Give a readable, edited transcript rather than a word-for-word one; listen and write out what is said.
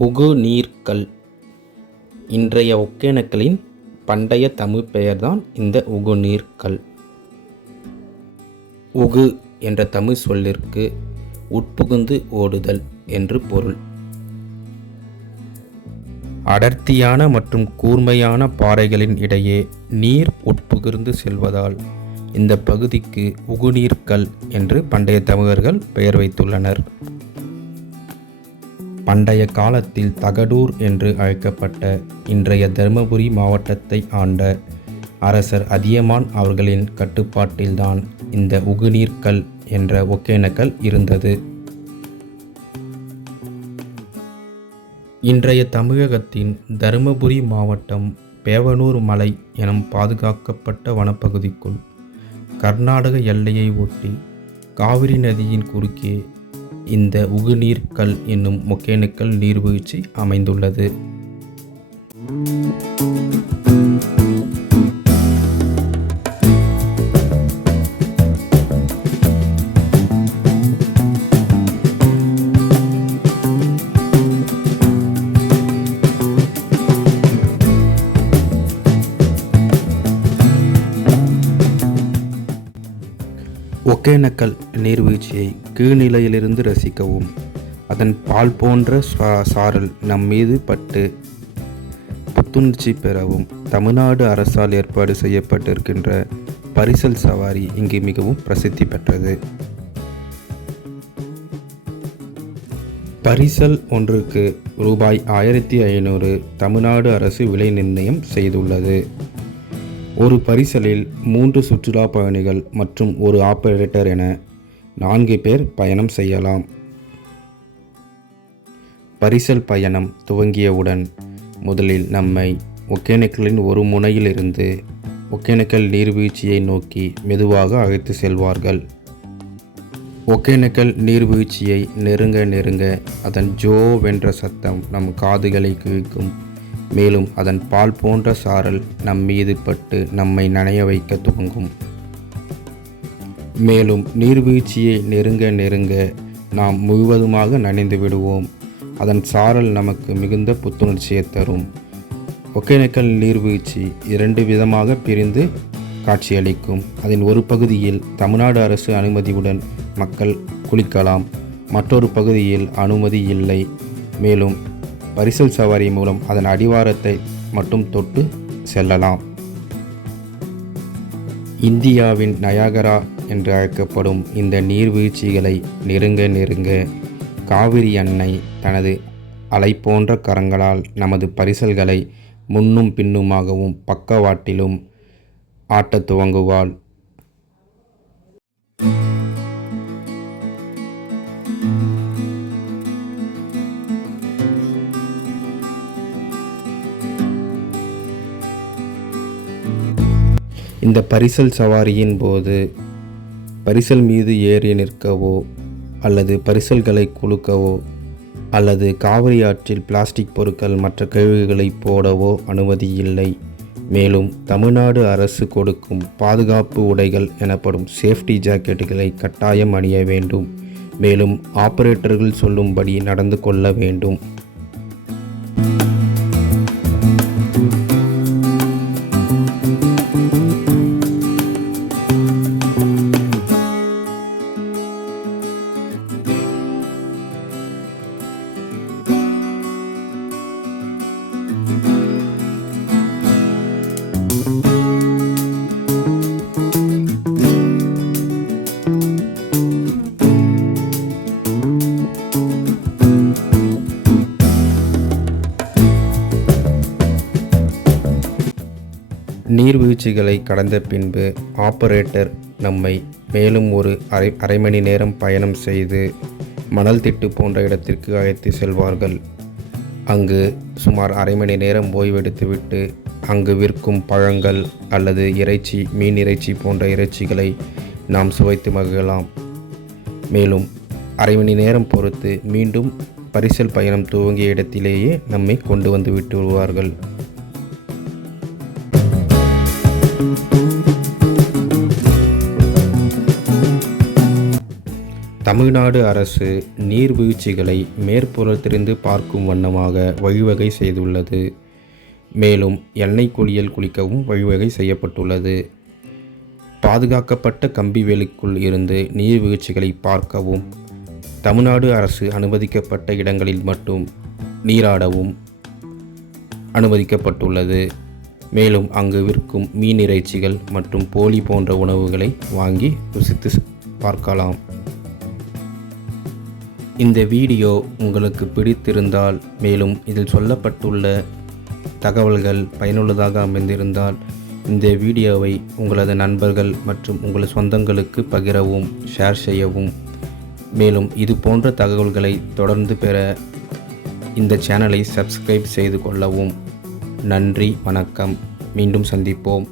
உகுநீர்க்கல். இன்றைய ஒகேனக்கலின் பண்டைய தமிழ் பெயர்தான் இந்த உகுநீர்க்கல். உகு என்ற தமிழ் சொல்லிற்கு உட்புகுந்து ஓடுதல் என்று பொருள். அடர்த்தியான மற்றும் கூர்மையான பாறைகளின் இடையே நீர் உட்புகுந்து செல்வதால் இந்த பகுதிக்கு உகுநீர்க்கல் என்று பண்டைய தமிழர்கள் பெயர் வைத்துள்ளனர். பண்டைய காலத்தில் தகடூர் என்று அழைக்கப்பட்ட இன்றைய தருமபுரி மாவட்டத்தை ஆண்ட அரசர் அதியமான் அவர்களின் கட்டுப்பாட்டில்தான் இந்த உகுநீர்க்கல் என்ற ஒகேனக்கல் இருந்தது. இன்றைய தமிழகத்தின் தருமபுரி மாவட்டம் பேவனூர் மலை எனும் பாதுகாக்கப்பட்ட வனப்பகுதிக்குள் கர்நாடக எல்லையை ஒட்டி காவிரி நதியின் குறுக்கே இந்த உகுநீர்க்கல் என்னும் ஒகேனக்கல் நீர்வீழ்ச்சி அமைந்துள்ளது. ஒகேனக்கல் நீர்வீழ்ச்சியை கீழ்நிலையிலிருந்து ரசிக்கவும் அதன் பால் போன்ற சாரல் நம் மீது பட்டு புத்துணர்ச்சி பெறவும் தமிழ்நாடு அரசால் ஏற்பாடு செய்யப்பட்டிருக்கின்ற பரிசல் சவாரி இங்கு மிகவும் பிரசித்தி பெற்றது. பரிசல் ஒன்றுக்கு ரூபாய் 1500 தமிழ்நாடு அரசு விலை நிர்ணயம் செய்துள்ளது. ஒரு பரிசலில் 3 சுற்றுலா பயணிகள் மற்றும் ஒரு ஆபரேட்டர் என 4 பேர் பயணம் செய்யலாம். பரிசல் பயணம் துவங்கியவுடன் முதலில் நம்மை ஒகேனக்கலின் ஒரு முனையிலிருந்து ஒகேனக்கல் நீர்வீழ்ச்சியை நோக்கி மெதுவாக அழைத்து செல்வார்கள். ஒகேனக்கல் நீர்வீழ்ச்சியை நெருங்க அதன் ஜோவென்ற சத்தம் நம் காதுகளை கிழிக்கும். மேலும் அதன் பால் போன்ற சாரல் நம் மீது பட்டு நம்மை நனைய வைக்க துவங்கும். மேலும் நீர்வீழ்ச்சியை நெருங்க நாம் முழுவதுமாக நனைந்து விடுவோம். அதன் சாரல் நமக்கு மிகுந்த புத்துணர்ச்சியை தரும். ஒகேனக்கல் நீர்வீழ்ச்சி 2 விதமாக பிரிந்து காட்சியளிக்கும். அதன் ஒரு பகுதியில் தமிழ்நாடு அரசு அனுமதியுடன் மக்கள் குளிக்கலாம், மற்றொரு பகுதியில் அனுமதி இல்லை. மேலும் பரிசல் சவாரி மூலம் அதன் அடிவாரத்தை மட்டும் தொட்டு செல்லலாம். இந்தியாவின் நயாகரா என்று அழைக்கப்படும் இந்த நீர்வீழ்ச்சிகளை நெருங்க காவிரி அன்னை தனது அலை போன்ற கரங்களால் நமது பரிசல்களை முன்னும் பின்னுமாகவும் பக்கவாட்டிலும் ஆட்டத் துவங்குவாள். இந்த பரிசல் சவாரியின் போது பரிசல் மீது ஏறி நிற்கவோ அல்லது பரிசல்களை குலுக்கவோ அல்லது காவிரி ஆற்றில் பிளாஸ்டிக் பொருட்கள் மற்ற கழிவுகளை போடவோ அனுமதி இல்லை. மேலும் தமிழ்நாடு அரசு கொடுக்கும் பாதுகாப்பு உடைகள் எனப்படும் சேஃப்டி ஜாக்கெட்டுகளை கட்டாயம் அணிய வேண்டும். மேலும் ஆபரேட்டர்கள் சொல்லும்படி நடந்து கொள்ள வேண்டும். நீர்வீழ்ச்சிகளை கடந்த பின்பு ஆபரேட்டர் நம்மை மேலும் ஒரு அரை மணி நேரம் பயணம் செய்து மணல் திட்டு போன்ற இடத்திற்கு அழைத்து செல்வார்கள். அங்கு சுமார் அரை மணி நேரம் ஓய்வெடுத்துவிட்டு அங்கு விற்கும் பழங்கள் அல்லது இறைச்சி, மீன் இறைச்சி போன்ற இறைச்சிகளை நாம் சுவைத்து மகிழலாம். மேலும் அரை மணி நேரம் பொறுத்து மீண்டும் பரிசல் பயணம் துவங்கிய இடத்திலேயே நம்மை கொண்டு வந்து விட்டு விடுவார்கள். தமிழ்நாடு அரசு நீர்வீழ்ச்சிகளை மேற்புறத்திலிருந்து பார்க்கும் வண்ணமாக வழிவகை செய்துள்ளது. மேலும் எண்ணெய் குளியல் குளிக்கவும் வழிவகை செய்யப்பட்டுள்ளது. பாதுகாக்கப்பட்ட கம்பி வேலிக்குள் இருந்து நீர்வீழ்ச்சிகளை பார்க்கவும், தமிழ்நாடு அரசு அனுமதிக்கப்பட்ட இடங்களில் மட்டும் நீராடவும் அனுமதிக்கப்பட்டுள்ளது. மேலும் அங்கு விற்கும் மீன் இறைச்சிகள் மற்றும் போலி போன்ற உணவுகளை வாங்கி ருசித்து பார்க்கலாம். இந்த வீடியோ உங்களுக்கு பிடித்திருந்தால், மேலும் இதில் சொல்லப்பட்டுள்ள தகவல்கள் பயனுள்ளதாக அமைந்திருந்தால் இந்த வீடியோவை உங்களது நண்பர்கள் மற்றும் உங்கள் சொந்தங்களுக்கு பகிரவும், ஷேர் செய்யவும். மேலும் இது போன்ற தகவல்களை தொடர்ந்து பெற இந்த சேனலை சப்ஸ்கிரைப் செய்து கொள்ளவும். நன்றி, வணக்கம். மீண்டும் சந்திப்போம்.